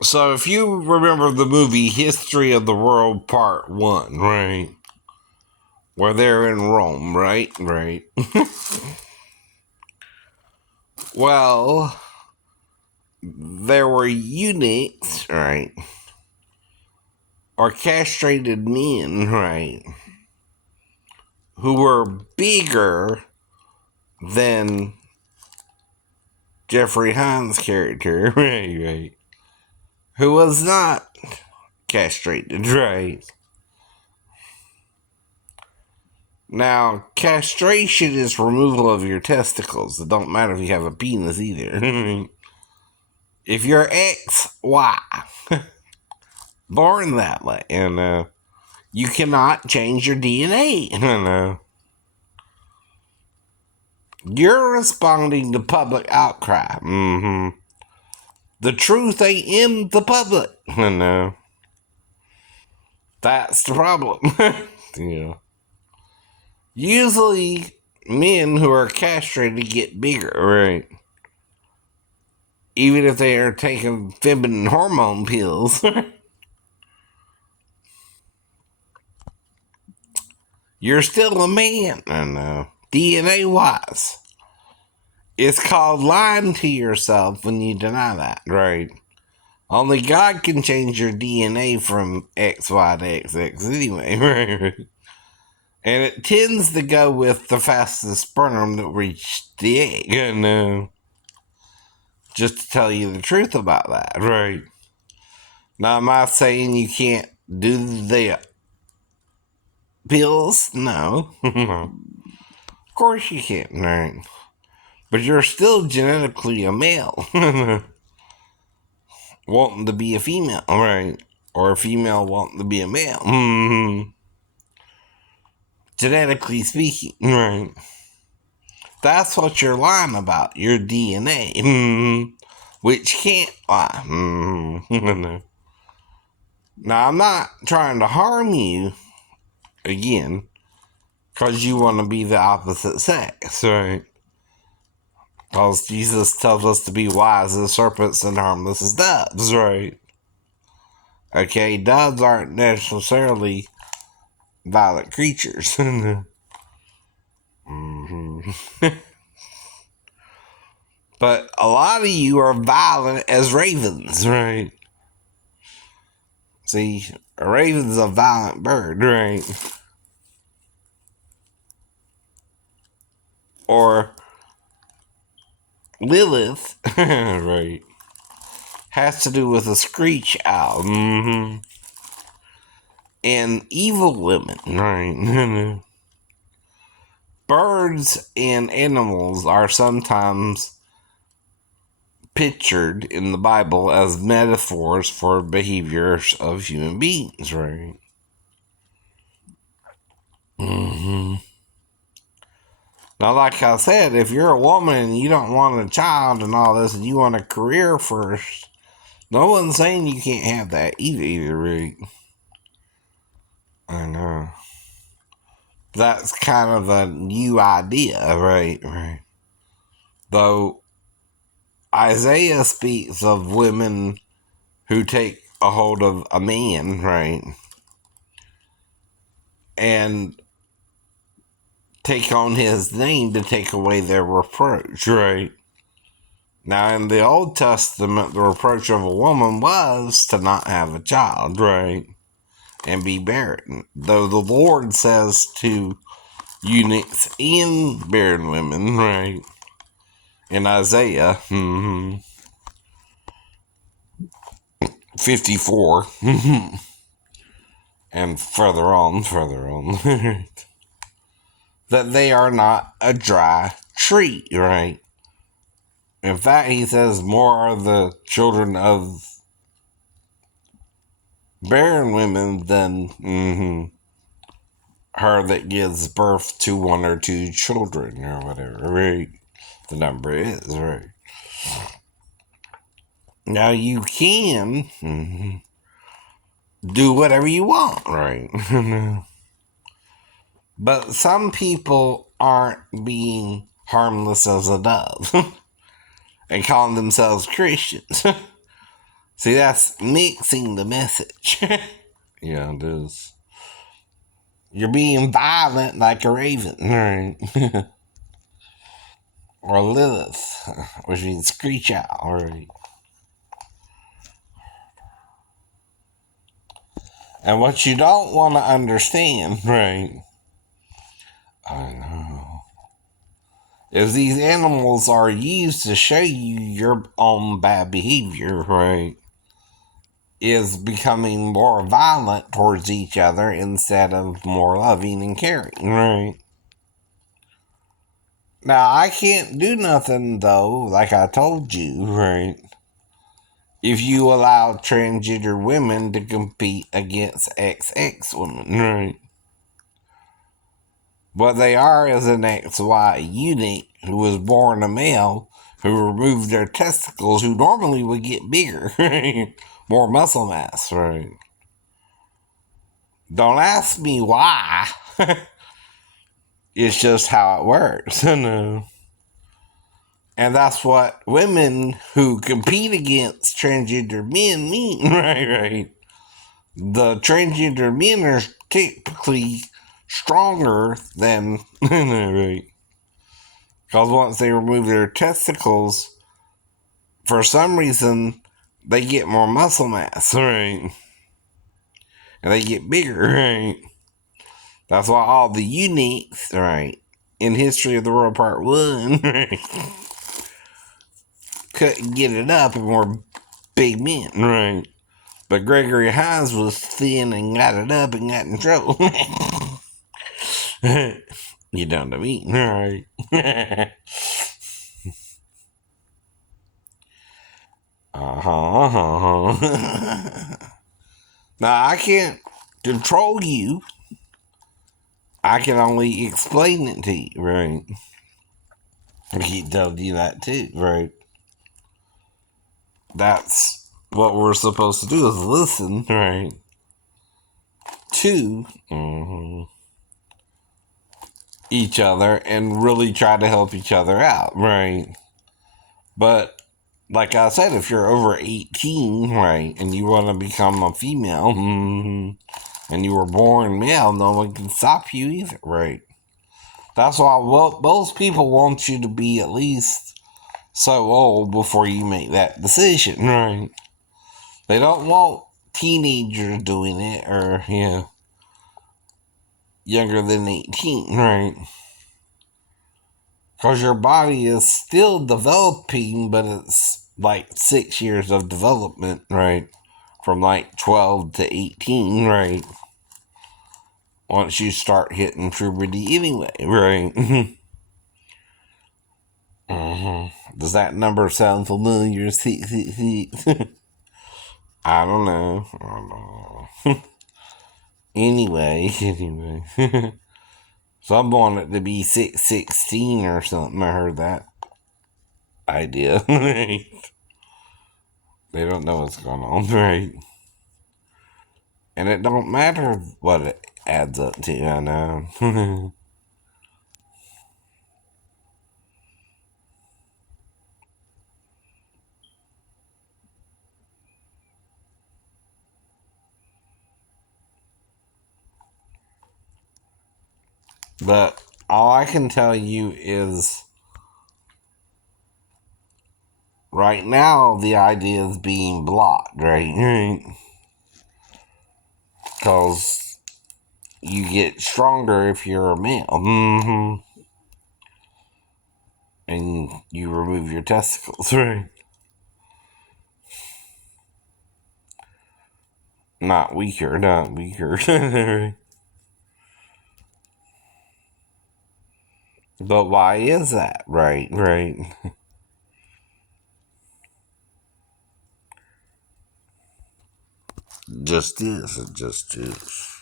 So if you remember the movie History of the World Part 1, right? Where they're in Rome, right? Right. Well, there were eunuchs, right? Or castrated men, right? Who were bigger than Jeffrey Hines' character, right? Right. Who was not castrated, right? Now, castration is removal of your testicles. It don't matter if you have a penis either. If you're XY, born that way, and you cannot change your DNA. You're responding to public outcry. The truth ain't in the public. That's the problem. Yeah. Usually, men who are castrated get bigger, right? Even if they are taking feminine hormone pills. You're still a man. DNA wise. It's called lying to yourself when you deny that, right? Only God can change your DNA from XY to XX anyway, right? And it tends to go with the fastest sperm that reached the egg. Just to tell you the truth about that, right? Now, am I saying you can't do the pills? No. Of course you can't, right? But you're still genetically a male. Wanting to be a female, right? Or a female wanting to be a male. Genetically speaking, right? That's what you're lying about, your DNA. Which can't lie. Now, I'm not trying to harm you, again, because you want to be the opposite sex, right? Because Jesus tells us to be wise as serpents and harmless as doves, right? Okay, doves aren't necessarily violent creatures. But a lot of you are violent as ravens, right? See, a raven's a violent bird, right? Or Lilith, right, has to do with a screech owl. And evil women, right? Birds and animals are sometimes pictured in the Bible as metaphors for behaviors of human beings, right? Now, like I said, if you're a woman and you don't want a child and all this, and you want a career first, no one's saying you can't have that either, right? I know. That's kind of a new idea, right? Right. Though Isaiah speaks of women who take a hold of a man, right? And take on his name to take away their reproach, right? Now, in the Old Testament, the reproach of a woman was to not have a child, right? And be barren. Though the Lord says to eunuchs and barren women, right? In Isaiah 54 and further on, that they are not a dry tree, right? In fact, he says more are the children of barren women than her that gives birth to one or two children or whatever, right? The number is, right? Now you can do whatever you want, right? But some people aren't being harmless as a dove and calling themselves Christians. See, that's mixing the message. Yeah, it is. You're being violent like a raven, right? Or Lilith, which means screech owl, right? And what you don't want to understand, right? I know. Is these animals are used to show you your own bad behavior, right? Is becoming more violent towards each other instead of more loving and caring, right? Now, I can't do nothing, though, like I told you, right? If you allow transgender women to compete against XX women, right? What they are is an XY eunuch who was born a male who removed their testicles, who normally would get bigger, right? More muscle mass, right? Don't ask me why. It's just how it works, you know. And that's what women who compete against transgender men mean, right? The transgender men are typically stronger than, right? Because once they remove their testicles, for some reason, they get more muscle mass, right? And they get bigger, right? That's why all the eunuchs, right, in History of the World Part 1, right, couldn't get it up and were big men, right? But Gregory Hines was thin and got it up and got in trouble. You know what I mean, right? Now, I can't control you. I can only explain it to you, right? I keep telling you that too, right? That's what we're supposed to do, is listen, right? To each other and really try to help each other out, right? But like I said, if you're over 18, right, and you want to become a female, and you were born male, no one can stop you either, right? That's why most people want you to be at least so old before you make that decision, right? They don't want teenagers doing it, or, younger than 18, right? Because your body is still developing, but it's like 6 years of development, right? From like 12 to 18, right? Once you start hitting puberty anyway, right? Does that number sound familiar? I don't know. Anyway. Some want it to be 616 or something. I heard that idea. They don't know what's going on, right? And it don't matter what it adds up to, I know. But all I can tell you is right now the idea is being blocked, right? Because you get stronger if you're a male. And you remove your testicles, right? Not weaker. But why is that? Right. Just is. It just is.